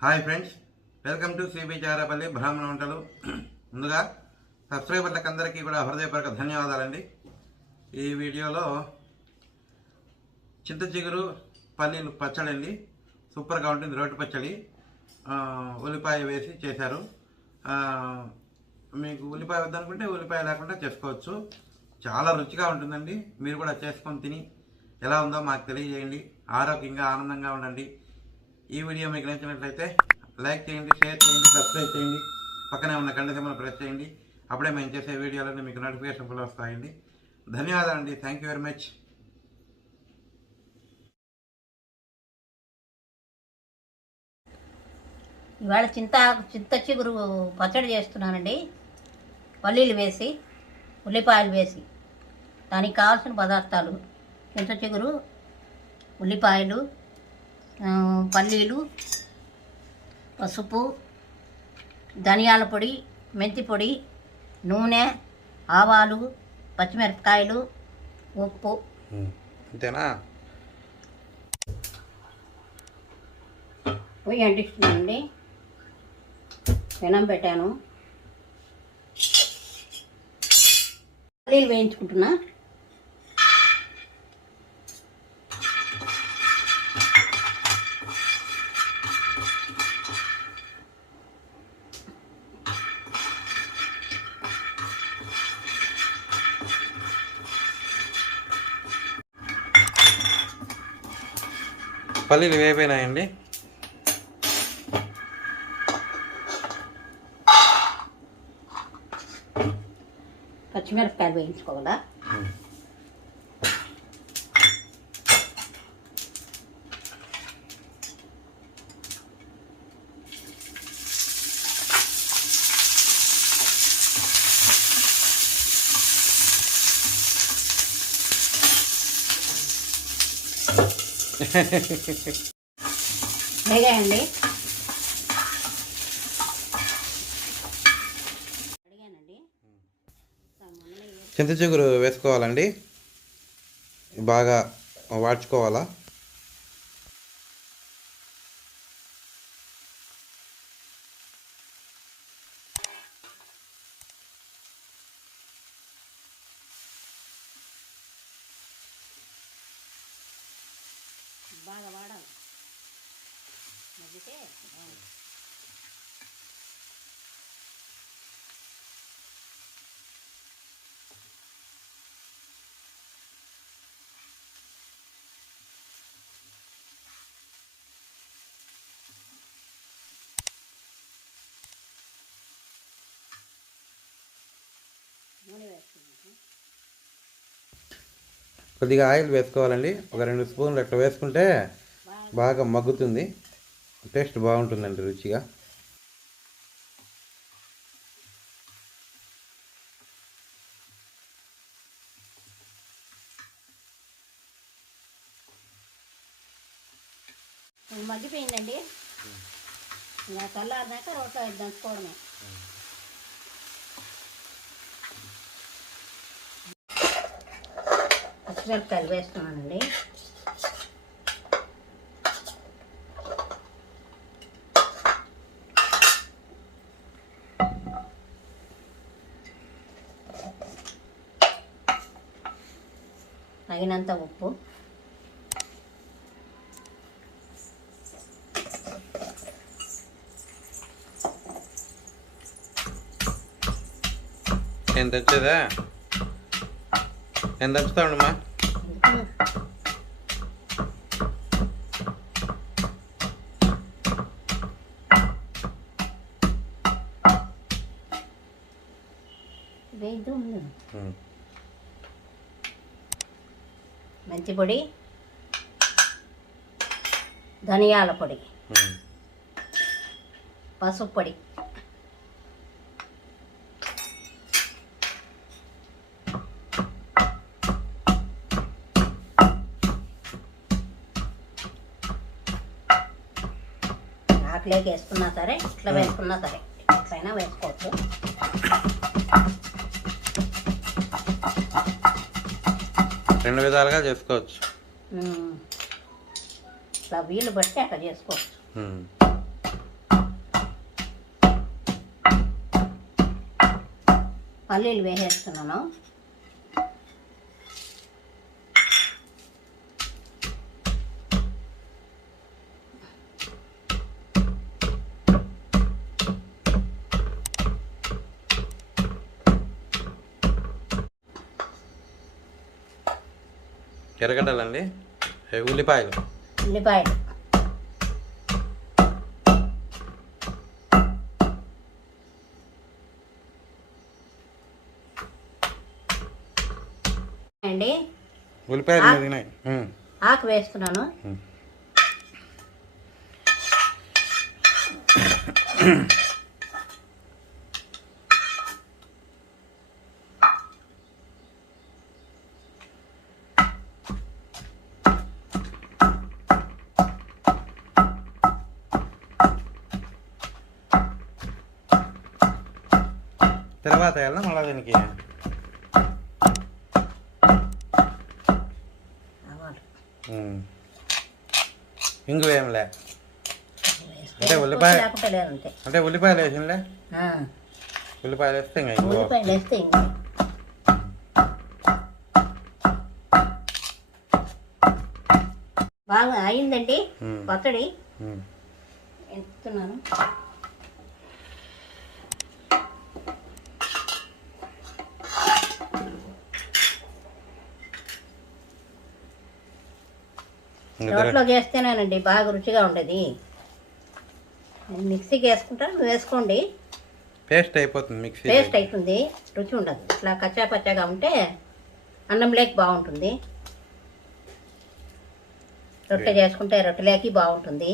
Hi friends, welcome to cbcharepalli బ్రహ్మనావంతాలు. ముందుగా సబ్స్క్రైబర్లకు అందరికీ కూడా హృదయపూర్వక ధన్యవాదాలండి. ఈ వీడియోలో చింతచిగురు పల్లీలు పచ్చడి అండి. సూపర్గా ఉంటుంది. రోటి పచ్చడి ఉల్లిపాయ వేసి చేశారు. మీకు ఉల్లిపాయ వద్దనుకుంటే ఉల్లిపాయ లేకుండా చేసుకోవచ్చు. చాలా రుచిగా ఉంటుందండి. మీరు కూడా చేసుకొని తిని ఎలా ఉందో మాకు తెలియజేయండి. ఆరోగ్యంగా ఆనందంగా ఉండండి. ఈ వీడియో మీకు నచ్చినట్లయితే లైక్ చేయండి, షేర్ చేయండి, సబ్స్క్రైబ్ చేయండి, పక్కనే ఉన్న గంట సింబల్ ప్రెస్ చేయండి. అప్పుడే మేము చేసే వీడియోలన్నీ మీకు నోటిఫికేషన్లు వస్తాయండి. ధన్యవాదాలండి. Thank you very much. ఇవాళ చింతచిగురు పచ్చడి చేస్తున్నానండి. పల్లీలు వేసి ఉల్లిపాయలు వేసి. దానికి కావాల్సిన పదార్థాలు: చింతచిగురు, ఉల్లిపాయలు, పల్లీలు, పసుపు, ధనియాల పొడి, మెంతి పొడి, నూనె, ఆవాలు, పచ్చిమిరపకాయలు, ఉప్పు. అంతేనా? పొయ్యి అంటిస్తున్నానండి. పెనం పెట్టాను. పల్లీలు వేయించుకుంటున్నా. పల్లీలు వేయిపోయినాయండి. పచ్చిమిరపకాయలు వేయించుకోవాలా? వేగాయండి. చింతచిగురు వేసుకోవాలండి. బాగా వాడ్చుకోవాలా. బాగా వాడాలి. మగ్గితే నూనె వేసుకున్నాను. కొద్దిగా ఆయిల్ వేసుకోవాలండి. ఒక 2 స్పూన్లు అట్లా వేసుకుంటే బాగా మగ్గుతుంది. టేస్ట్ బాగుంటుందండి, రుచిగా. మగ్గిపోయిందండి. ఇంకా చల్లారినాక రోట్లో దంచుకోవడమే. పచ్చిమిరపకాయలు వేస్తున్నానండి. తగినంత ఉప్పు, ఎంత వచ్చేదా? ఎంత వచ్చుతామమ్మా? మెంతి పొడి, ధనియాల పొడి, పసుపు పొడి, ఆకులేకి వేసుకున్నా సరే, ఇట్లా వేసుకున్నా సరే, ఎట్లయినా వేసుకోవచ్చు. రెండు విధాలుగా చేసుకోవచ్చు. ఇట్లా వీలు బట్టి అట్లా చేసుకోవచ్చు. పల్లీలు వేసేస్తున్నాను. ఎర్రగడ్డలండి, ఉల్లిపాయలు అండి. ఉల్లిపాయలు ఆకు వేస్తున్నాను. తర్వాత వెళ్ళాం మళ్ళీ దీనికి ఇంగు వేయంలే, అంటే ఉల్లిపాయలు వేసింలే. ఉల్లిపాయలు వేస్తే ఇంకా బాగా అయిందండి పచ్చడి. ఎత్తున్నాను. రోట్లో చేస్తేనేనండి బాగా రుచిగా ఉండేది. మిక్సీకి వేసుకుంటాను, వేసుకోండి. పేస్ట్ అయిపోతుంది, పేస్ట్ అవుతుంది, రుచి ఉండదు. ఇట్లా కచ్చా పచ్చాగా ఉంటే అన్నం లేక బాగుంటుంది. రొట్టె చేసుకుంటే రొట్టెలేకి బాగుంటుంది,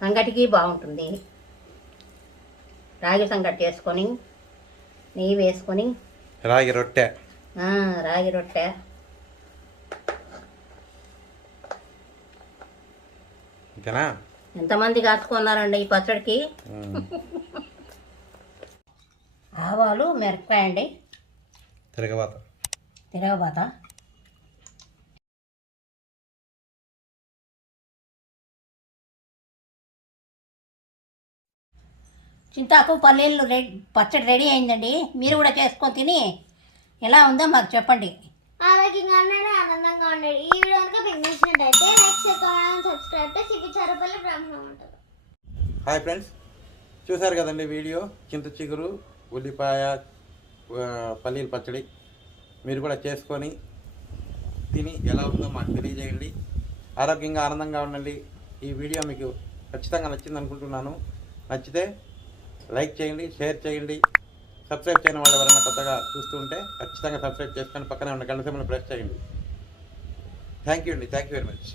సంగటికి బాగుంటుంది. రాగి సంగటి చేసుకొని నెయ్యి వేసుకొని రాగి రొట్టె ఎంతమంది కాచుకున్నారండి ఈ పచ్చడికి. ఆవాలు, మిరపకాయ అండి, తిరగబాత, చింతాకు పల్లీలు పచ్చడి రెడీ అయిందండి. మీరు కూడా చేసుకొని తిని ఎలా ఉందో మాకు చెప్పండి. ఆరోగ్యంగా ఉండండి, ఆనందంగా ఉండండి. ఈ వీడియో కనుక మీకు నచ్చినట్టయితే like, share, comment, subscribe to cbcharepalli బ్రహ్మనావంతాలు. హాయ్ ఫ్రెండ్స్, చూసారు కదండి వీడియో. చింతచిగురు, ఉల్లిపాయ, పల్లీల పచ్చడి మీరు కూడా చేసుకొని తిని ఎలా ఉందో మాకు తెలియజేయండి. ఆరోగ్యంగా ఆనందంగా ఉండండి. ఈ వీడియో మీకు ఖచ్చితంగా నచ్చింది అనుకుంటున్నాను. నచ్చితే లైక్ చేయండి, షేర్ చేయండి. సబ్స్క్రైబ్ చేయని వాళ్ళు ఎవరైనా కొత్తగా చూస్తూ ఉంటే ఖచ్చితంగా సబ్స్క్రైబ్ చేసుకొని పక్కనే ఉన్న గంట సింబల్ని ప్రెస్ చేయండి. థ్యాంక్ యూ అండి, థ్యాంక్ యూ వెరీ మచ్.